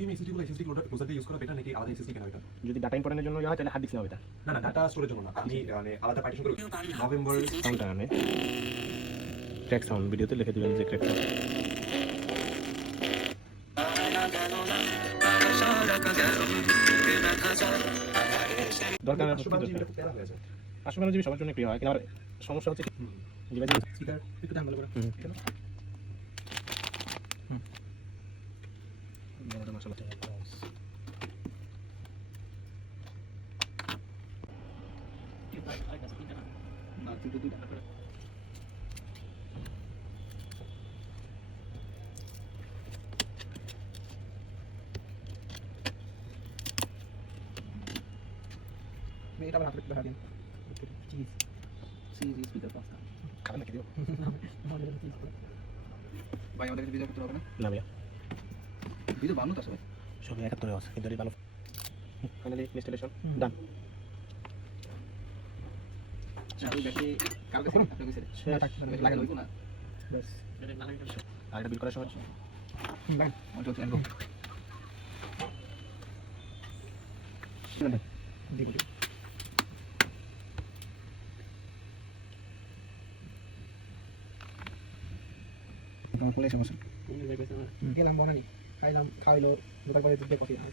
এই এসএসডি গুলো SSD closure দিয়ে ইউজ করা বেটার নাকি আলাদা এসএসডি কেনা বেটার? যদি ডাটা ইম্পোর্টেন্টের জন্য হয় তাহলে হার্ড ডিস্ক নেওয়া বেটার। না না, ডাটা স্টোরের জন্য না, আমি মানে আলাদা পার্টিশন করে নভেম্বর সাউন্ডটা আনে ক্র্যাক সাউন্ড ভিডিওতে লিখে দিবেন যে ক্র্যাক সাউন্ড। দরকার আসলে যদি সবার জন্য প্রিয় হয়, কিন্তু আমার সমস্যা হচ্ছে স্পিকার একটু দাম ভালো করে কেন এটা আবার হাতে দেখা দিন চিজ চিজ স্পিকার পাস্তা খাবেন নাকি দিও? ভাই আমাদের ভিডিও করতে হবে না? না ভাইয়া, ভিডিও বানানো তো আসলে সব 71 আছে কিন্তু এটা ভালো। ফাইনালি ইনস্টলেশন ডান। চালু দেখে কালকে ছিল আপনি কইছেন সেটা থাকতে পারে লাগানো হইতো না বাস আর এটা বিল করার সময় বাই মনে হচ্ছে এনগো দিব তোমার কোলে সমস্যা গেলাম বনানি খাইলাম খাইলো দোকান করে দুধ কফি আর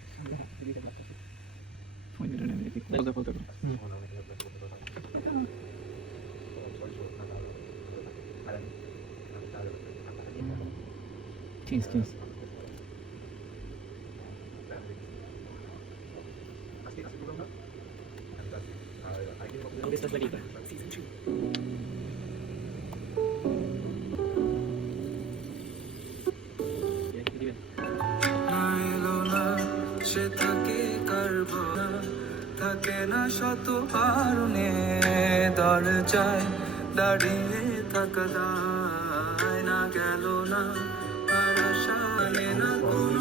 ফোন দিলে না দেখি বলতে বলতে চিজ চিজ সে থাকে কারভানা থাকে না শত কারণে দরজায় দাঁড়িয়ে থাকা দায় না গেল না আর আশা আনে না কোনো